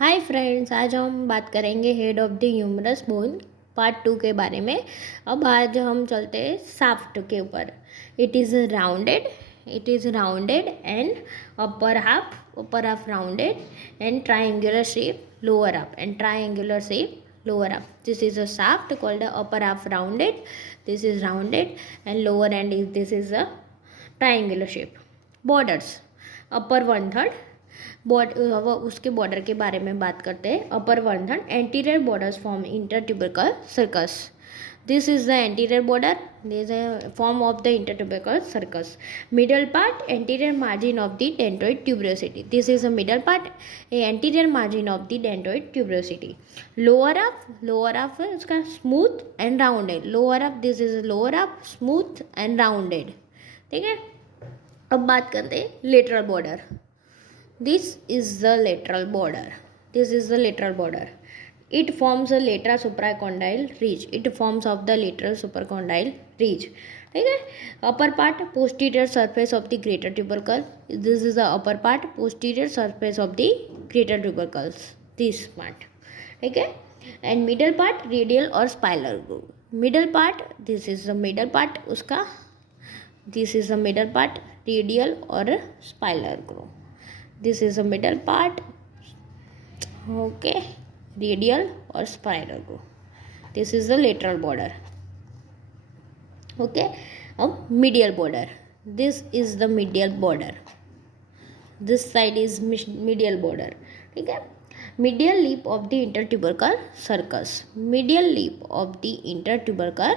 Hi friends, आज हम बात करेंगे head of the humerus bone part 2 के बारे में। अब आज हम चलते हैं शाफ्ट के ऊपर। It is rounded and upper half rounded and triangular shape lower half this is a shaft called the upper half rounded. This is rounded and lower end is this is a triangular shape. Borders upper one third उसके border के बारे में बात करते हैं। Upper one third anterior borders form intertubercular sulcus. This is the anterior border, this is form of the intertubercular sulcus. Middle part anterior margin of the deltoid tuberosity, this is a middle part anterior margin of the deltoid tuberosity. Lower half है उसका smooth and rounded. Lower half, this is lower half smooth and rounded. ठीक है, अब बात करते हैं lateral border. This is the lateral border. It forms a lateral supracondyle ridge. It forms of the lateral supracondyle ridge. ठीक है, upper part posterior surface of the greater tubercle. This is the upper part posterior surface of the greater tubercles. This part. ठीक है, and middle part radial or spinal groove. Middle part, this is the middle part उसका, this is the middle part radial or spinal groove. This is the middle part, okay, radial or spiral groove. This is the lateral border, okay. Now medial border, this is the medial border, this side is medial border. ठीक है, medial lip of the intertubercle surface, medial lip of the intertubercle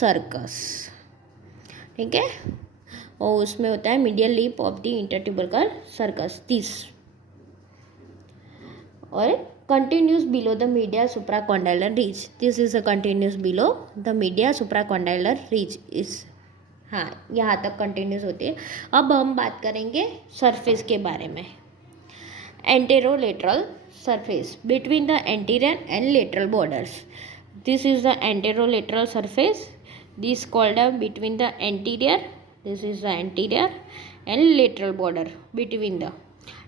surface. ठीक है, और उसमें होता है medial lip of the intertubercular sulcus 30 और continuous below the medial supracondylar ridge. This is a continuous below the medial supracondylar ridge is, हाँ, यहाँ तक कंटिन्यूस होती है। अब हम बात करेंगे सरफेस के बारे में। Anterolateral surface between the anterior and lateral borders, this is the anterolateral surface, this called between the anterior, this is the anterior and lateral border between the,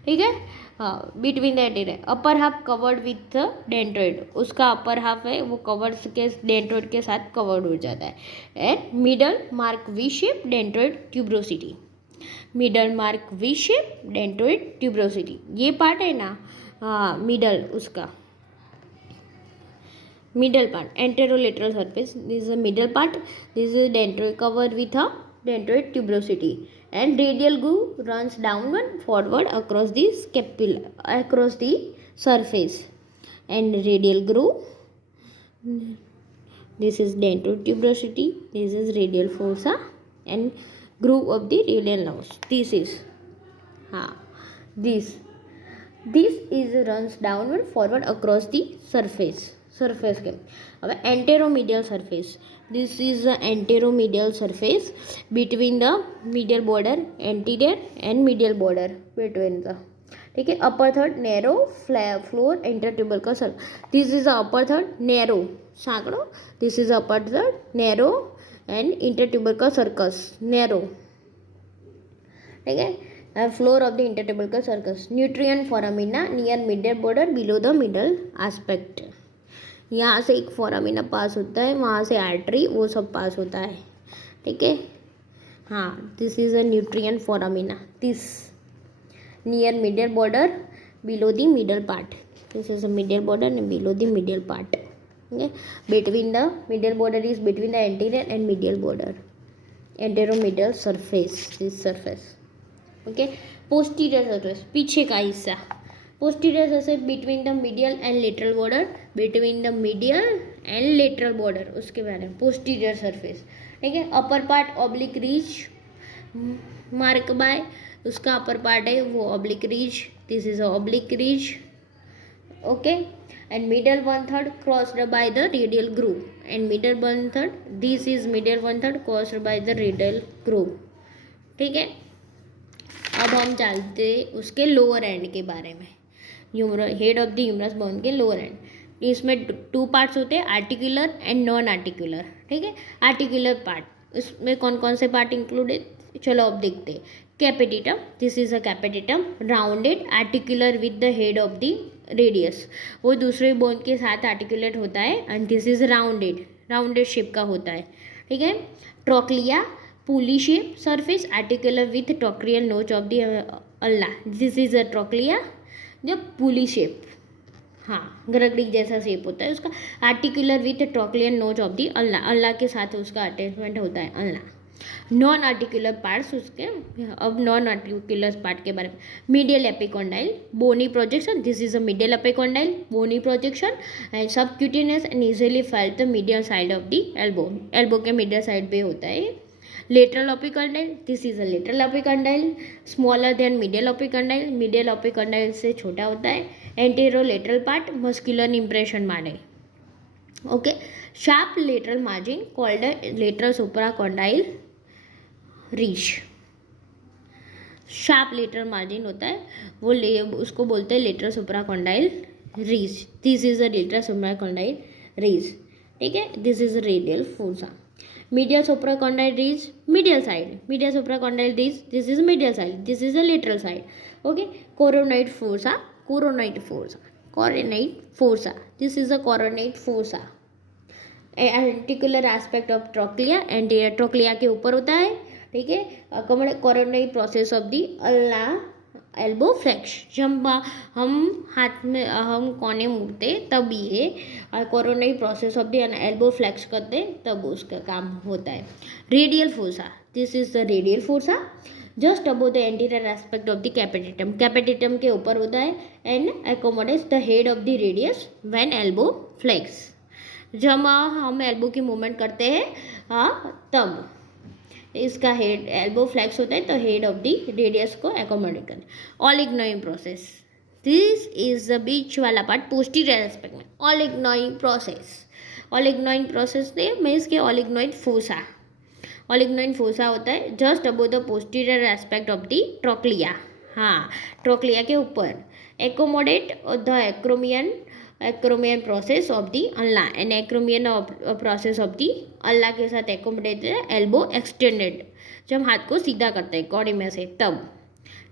ठीक है, हाँ, between the anterior. Upper half covered with deltoid, उसका upper half है वो covered के डेंड्रोइड के साथ covered हो जाता है। And middle mark V shape deltoid tuberosity, middle mark V shape deltoid tuberosity, ये पार्ट है ना, हाँ, मिडल उसका middle part anterolateral surface, this is the middle part, this is dendroid covered with a dendroid tuberosity and radial groove runs downward forward across the scapula, across the surface, and radial groove, this is dendroid tuberosity, this is radial fossa and groove of the radial nerves. This is, this is runs downward forward across the surface के। अब anteromedial surface, this is the anteromedial surface between the medial border anterior and medial border between the, ठीक है। Upper third narrow floor intertubercular sulcus, this is the upper third narrow सांकड़ो, this is upper third narrow and intertubercular sulcus narrow, ठीक है। Floor of the intertubercular sulcus, nutrient foramina near medial border below the middle aspect, यहाँ से एक foramina पास होता है, वहाँ से आर्टरी वो सब पास होता है, ठीक है, हाँ। This is a nutrient foramina, this near medial border below the middle part, this is a medial border and below the medial part, ठीक है। Between the medial border is between the anterior and medial border, anteromedial surface, this surface, okay. Posterior surface पीछे का हिस्सा, posterior surface between the medial and lateral border, between the medial and lateral border, उसके बारे में posterior surface, ठीक है। Upper part oblique ridge mark by, उसका upper part है वो oblique ridge, this is oblique ridge, okay. And middle one third crossed by the radial groove, and middle one third, this is middle one third crossed by the radial groove, ठीक है। अब हम चलते उसके lower and के बारे में, head of the humerus bone के लोअर एंड। इसमें 2 पार्ट्स होते हैं, आर्टिकुलर एंड नॉन आर्टिकुलर, ठीक है। आर्टिकुलर पार्ट, इसमें कौन कौन से पार्ट इंक्लूड है, चलो अब देखते हैं। Capitulum, this is a capitulum, rounded articular with the head of the radius, वो दूसरे बोन के साथ आर्टिकुलेट होता है and this is rounded shape का होता है, ठीक है। Trochlea, pulley shape surface articular with trochlear notch of the ulna, this is a trochlea, जो पुली शेप, हाँ गरगड़ी जैसा शेप होता है उसका, आर्टिकुलर विथ ट्रोक्लियल नोच ऑफ दी अल्ला, अल्ला के साथ उसका अटैचमेंट होता है अल्ला। नॉन आर्टिकुलर पार्ट्स उसके, अब नॉन आर्टिकुलर पार्ट के बारे में, medial epicondyle, bony projection, this is a medial epicondyle, bony projection and subcutaneous and easily felt the medial side of the elbow, elbow के मीडियल साइड पे होता है। Lateral epicondyle, this is a lateral epicondyle, smaller than medial epicondyle, medial epicondyle से छोटा होता है। Anterolateral part muscular impression माने, okay. Sharp lateral margin called lateral supracondylar ridge, sharp lateral margin होता है वो उसको बोलते हैं lateral supracondylar ridge, this is a lateral supracondylar ridge, ठीक है। This is radial fossa. medial supracondyle ridge, medial side, medial supracondyle ridge, this is medial side, this is the lateral side, okay. Coronate fossa, coronate fossa, coronate fossa, this is the coronate fossa, articular aspect of trochlea, anterior trochlea के ऊपर होता है, ठीक है। Coronary process of the ulna elbow flex, जब हम हाथ में हम कोने मुड़ते तब ये coronary process of the elbow flex करते तब उसका काम होता है। Radial fossa, this is the radial fossa just above the anterior aspect of the capitulum, capitulum के ऊपर होता है and accommodates the head of the radius when elbow flex, जब हम एल्बो की मूवमेंट करते हैं तब इसका हेड एल्बो फ्लेक्स होता है तो हेड ऑफ द रेडियस को एकोमोडेट करना। Olecranon process, this is the बीच वाला पार्ट पोस्टीरियर एस्पेक्ट में, ऑलिग्नोइड प्रोसेस, ऑलिग्नोइड प्रोसेस में इसके ऑलिग्नोइड फोसा, ऑलिग्नोइड फोसा होता है just above the posterior aspect of the trochlea, हाँ ट्रोक्लिया के ऊपर, accommodate the acromion process of the ulna, and acromion process of the ulna के साथ एकोमोडेट एल्बो एक्सटेंडेड, जब हाथ को सीधा करते हैं कौड़ी में से तब,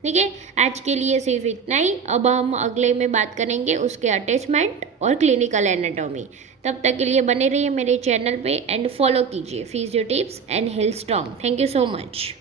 ठीक है। आज के लिए सिर्फ इतना ही, अब हम अगले में बात करेंगे उसके अटैचमेंट और क्लिनिकल एनाटॉमी। तब तक के लिए बने रहिए मेरे चैनल पे एंड फॉलो कीजिए physio tips and health strong. Thank you so much.